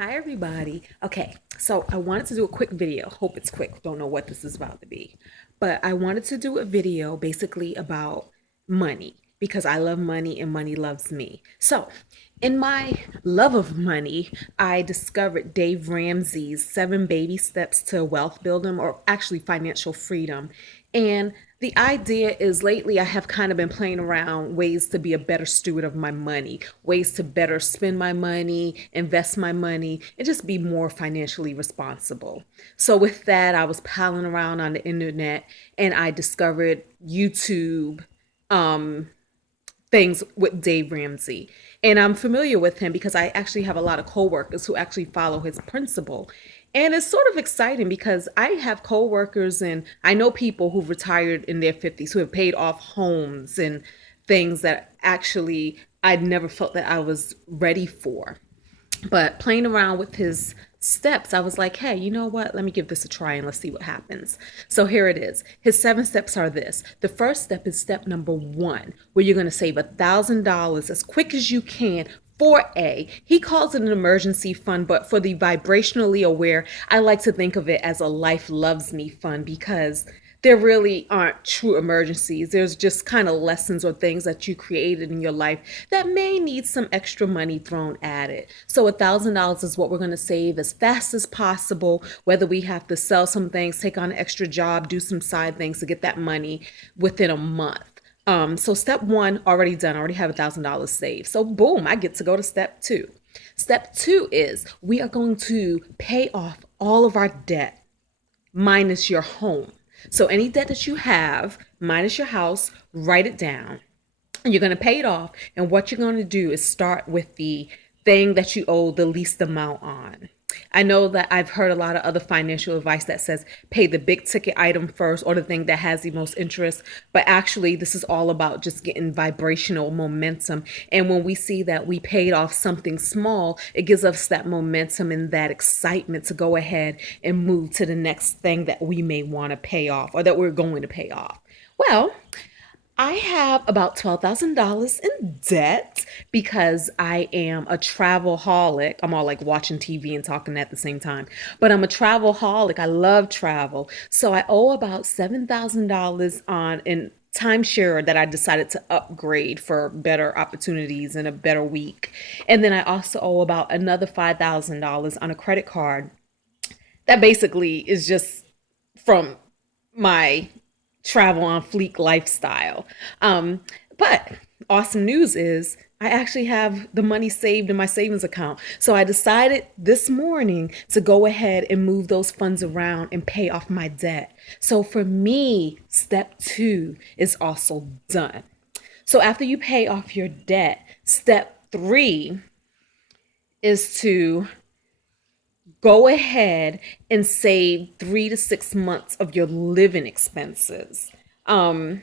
Hi, everybody. Okay, so I wanted to do a quick video. Hope it's quick. Don't know what this is about to be. But I wanted to do a video basically about money because I love money and money loves me. So, in my love of money, I discovered Dave Ramsey's 7 Baby Steps to Wealth Building, or actually financial freedom. And the idea is lately I have kind of been playing around ways to be a better steward of my money, ways to better spend my money, invest my money, and just be more financially responsible. So with that, I was palling around on the internet and I discovered YouTube things with Dave Ramsey. And I'm familiar with him because I actually have a lot of coworkers who actually follow his principle. And it's sort of exciting because I have coworkers and I know people who've retired in their 50s who have paid off homes and things that actually I'd never felt that I was ready for. But playing around with his steps, I was like, hey, you know what? Let me give this a try and let's see what happens. So here it is. His 7 steps are this. The first step is step number 1, where you're going to save $1,000 as quick as you can for he calls it an emergency fund, but for the vibrationally aware, I like to think of it as a life loves me fund because there really aren't true emergencies. There's just kind of lessons or things that you created in your life that may need some extra money thrown at it. So $1,000 is what we're going to save as fast as possible, whether we have to sell some things, take on an extra job, do some side things to get that money within a month. So step 1 already done, I already have $1,000 saved. So boom, I get to go to step 2. Step 2 is we are going to pay off all of our debt minus your home. So any debt that you have minus your house, write it down. And you're going to pay it off. And what you're going to do is start with the thing that you owe the least amount on. I know that I've heard a lot of other financial advice that says pay the big ticket item first or the thing that has the most interest. But actually, this is all about just getting vibrational momentum. And when we see that we paid off something small, it gives us that momentum and that excitement to go ahead and move to the next thing that we may want to pay off or that we're going to pay off. Well, I have about $12,000 in debt because I am a travelholic. I'm all like watching TV and talking at the same time, but I'm a travelholic. I love travel. So I owe about $7,000 on in timeshare that I decided to upgrade for better opportunities and a better week. And then I also owe about another $5,000 on a credit card that basically is just from my travel on fleek lifestyle. But awesome news is I actually have the money saved in my savings account. So I decided this morning to go ahead and move those funds around and pay off my debt. So for me, step 2 is also done. So after you pay off your debt, step 3 is to go ahead and save 3 to 6 months of your living expenses. I've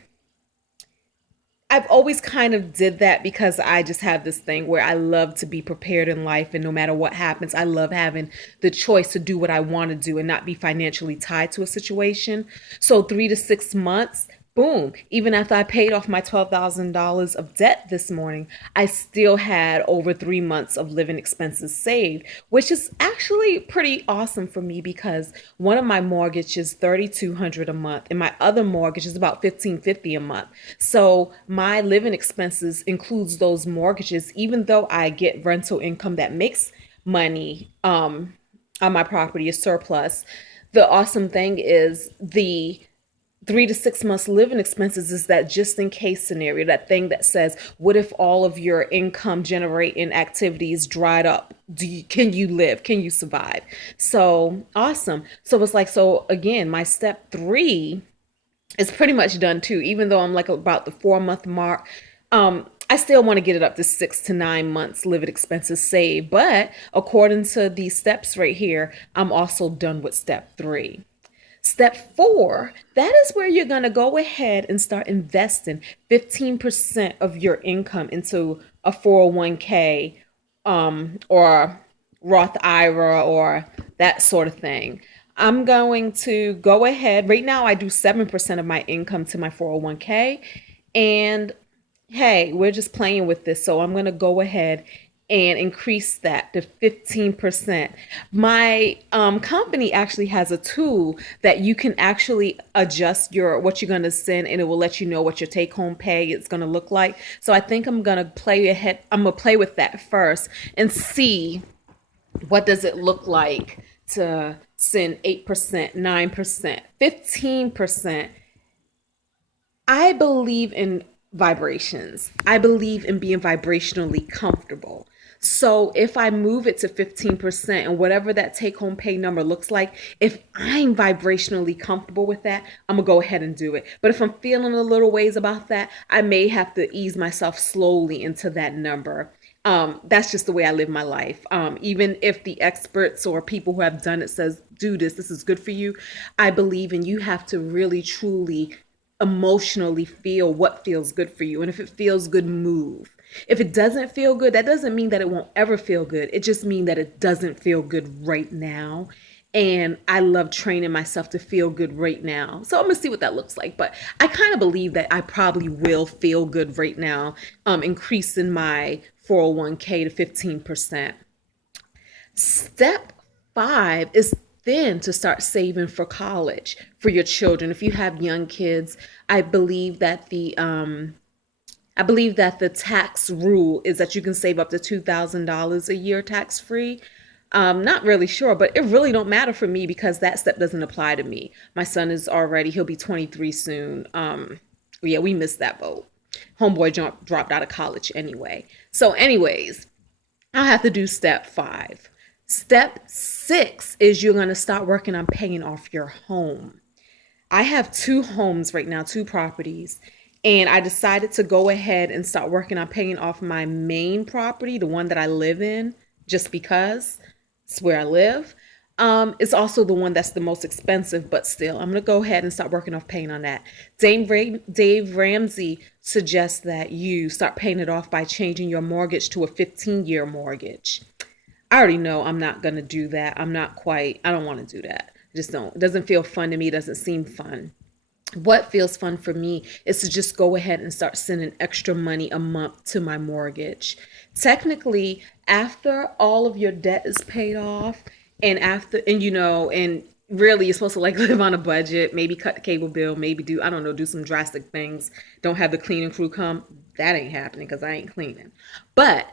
always kind of did that because I just have this thing where I love to be prepared in life, and no matter what happens, I love having the choice to do what I want to do and not be financially tied to a situation. So 3 to 6 months, boom, even after I paid off my $12,000 of debt this morning, I still had over 3 months of living expenses saved, which is actually pretty awesome for me because one of my mortgages is $3,200 a month and my other mortgage is about $1,550 a month. So my living expenses includes those mortgages, even though I get rental income that makes money on my property, a surplus. The awesome thing is the 3 to 6 months living expenses is that just in case scenario, that thing that says, what if all of your income generating activities dried up? Can you live? Can you survive? So awesome. So it's like, so again, my step 3 is pretty much done too, even though I'm like about the 4 month mark. I still want to get it up to 6 to 9 months living expenses saved. But according to these steps right here, I'm also done with step 3. Step 4, that is where you're going to go ahead and start investing 15% of your income into a 401k or Roth IRA or that sort of thing. I'm going to go ahead. Right now, I do 7% of my income to my 401k. And hey, we're just playing with this. So I'm going to go ahead and increase that to 15%. My company actually has a tool that you can actually adjust your what you're going to send, and it will let you know what your take home pay is going to look like. So I think I'm going to play with that first and see what does it look like to send 8%, 9%, 15%. I believe in vibrations. I believe in being vibrationally comfortable. So if I move it to 15% and whatever that take home pay number looks like, if I'm vibrationally comfortable with that, I'm gonna go ahead and do it. But if I'm feeling a little ways about that, I may have to ease myself slowly into that number. That's just the way I live my life. Even if the experts or people who have done it says, do this, this is good for you. I believe in you have to really, truly emotionally feel what feels good for you. And if it feels good, move. If it doesn't feel good, that doesn't mean that it won't ever feel good. It just means that it doesn't feel good right now. And I love training myself to feel good right now. So I'm gonna see what that looks like. But I kind of believe that I probably will feel good right now, increasing my 401k to 15%. Step 5 is then to start saving for college for your children. If you have young kids, I believe that the tax rule is that you can save up to $2,000 a year tax free. Not really sure, but it really don't matter for me because that step doesn't apply to me. My son he'll be 23 soon. Yeah, we missed that boat. Homeboy dropped out of college anyway. So anyways, I have to do step 5. Step 6 is you're going to start working on paying off your home. I have 2 homes right now, 2 properties, and I decided to go ahead and start working on paying off my main property, the one that I live in, just because it's where I live. It's also the one that's the most expensive, but still, I'm going to go ahead and start working off paying on that. Dave Ramsey suggests that you start paying it off by changing your mortgage to a 15-year mortgage. I already know I'm not going to do that. I don't want to do that. I just don't. It doesn't feel fun to me. It doesn't seem fun. What feels fun for me is to just go ahead and start sending extra money a month to my mortgage. Technically, after all of your debt is paid off, and really you're supposed to like live on a budget, maybe cut the cable bill, maybe do some drastic things. Don't have the cleaning crew come. That ain't happening because I ain't cleaning. But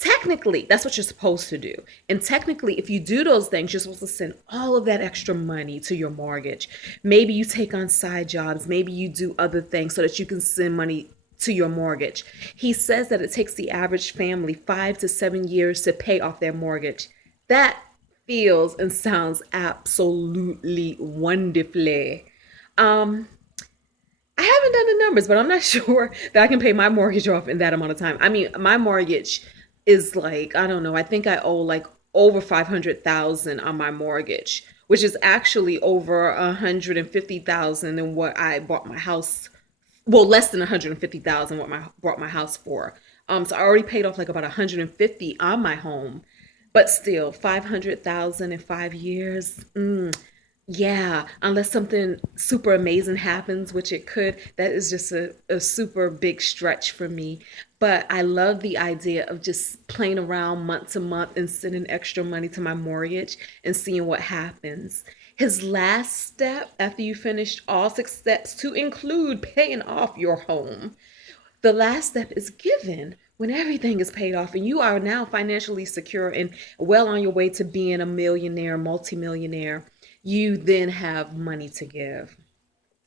technically, that's what you're supposed to do. And technically, if you do those things, you're supposed to send all of that extra money to your mortgage. Maybe you take on side jobs. Maybe you do other things so that you can send money to your mortgage. He says that it takes the average family 5 to 7 years to pay off their mortgage. That feels and sounds absolutely wonderfully. I haven't done the numbers, but I'm not sure that I can pay my mortgage off in that amount of time. I mean, my mortgage is like, I don't know, I think I owe like over 500,000 on my mortgage, which is actually over 150,000 than what I bought my house. Well, less than 150,000 what my bought my house for. So I already paid off like about 150 on my home, but still 500,000 in 5 years. Yeah, unless something super amazing happens, which it could, that is just a super big stretch for me. But I love the idea of just playing around month to month and sending extra money to my mortgage and seeing what happens. His last step, after you finished all 6 steps to include paying off your home, the last step is given. When everything is paid off and you are now financially secure and well on your way to being a millionaire, multimillionaire, you then have money to give.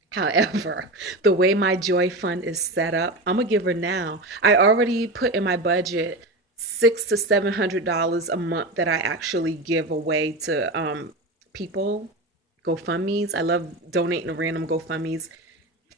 However, the way my joy fund is set up, I'm a giver now. I already put in my budget $600 to $700 a month that I actually give away to people, GoFundMe's. I love donating to random GoFundMe's.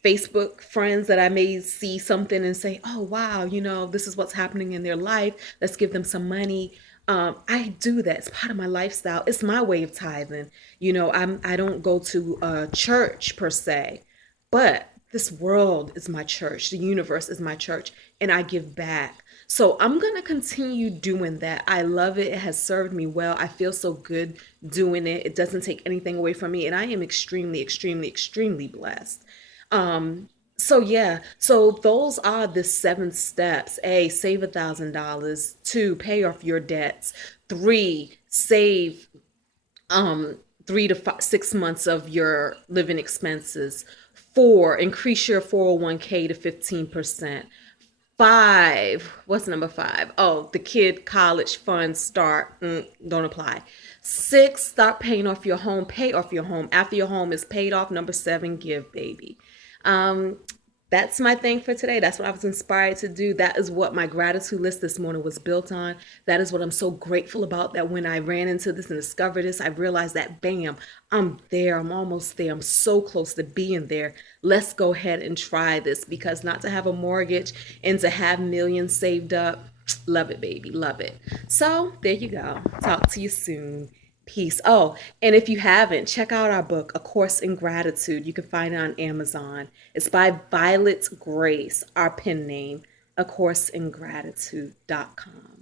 Facebook friends that I may see something and say, oh, wow, this is what's happening in their life. Let's give them some money. I do that. It's part of my lifestyle. It's my way of tithing. I don't go to a church per se, but this world is my church. The universe is my church, and I give back. So I'm going to continue doing that. I love it. It has served me well. I feel so good doing it. It doesn't take anything away from me, and I am extremely, extremely, extremely blessed. So yeah, so those are the 7 steps. A, save $1,000. Two, pay off your debts. Three, save 3 to 6 months of your living expenses. Four, increase your 401k to 15%. Five, what's number five? Oh, the kid college fund start. Don't apply. Six, start paying off your home. Pay off your home. After your home is paid off, number seven, give, baby. Um, that's my thing for today. That's what I was inspired to do. That is what my gratitude list this morning was built on. That is what I'm so grateful about. That when I ran into this and discovered this, I realized that bam, I'm there. I'm almost there. I'm so close to being there. Let's go ahead and try this because not to have a mortgage and to have millions saved up, love it, baby. Love it. So there you go. Talk to you soon. Peace. Oh, and if you haven't, check out our book, A Course in Gratitude. You can find it on Amazon. It's by Violet Grace, our pen name, A Course in Gratitude.com.